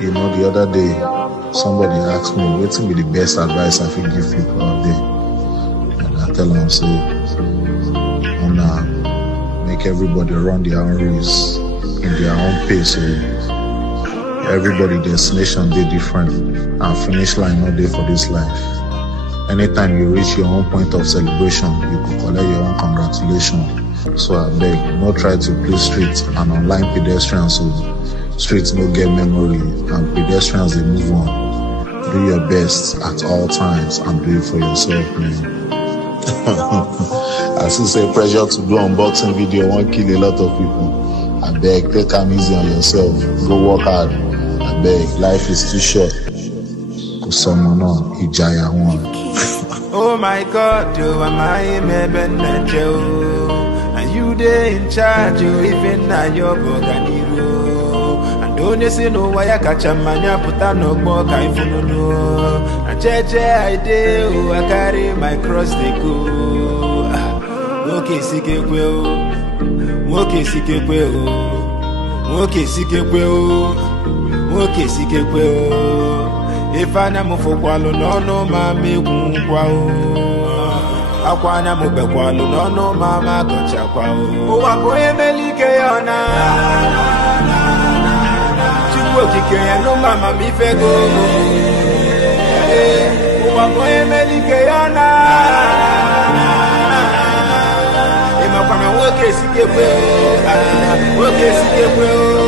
You know, the other day, somebody asked me, what will be the best advice I could give people out there? And I tell them, say, make everybody run their own race in their own pace. So everybody destination they different and finish line not there for this life. Anytime you reach your own point of celebration, you could collect your own congratulations. So I beg, not try to play street and online pedestrians. So streets no get memory and pedestrians they move on. Do your best at all times and do it for yourself, man. I still say pressure to do unboxing video won't kill a lot of people. I beg, take time easy on yourself. Go work hard. I beg, life is too short. Cause someone on Ijaya one. Oh my God, you am I and you there in charge, you even now your boganiro. And don't you see no why I catch a man, you put on no more kind for no. And I do, I carry my cross they go. Okay, sick it will. Okay, sick it will. Okay, sick it will. Okay, sick it will. If I am for Qualo, no, mammy, Aquana Mubequalo, no, mamma, Cochaquao. Oh, I'm going to Melikeana. Chiquoki, no, mamma, me fego. Oh, I'm going to Melikeana. I'm going to work a sick.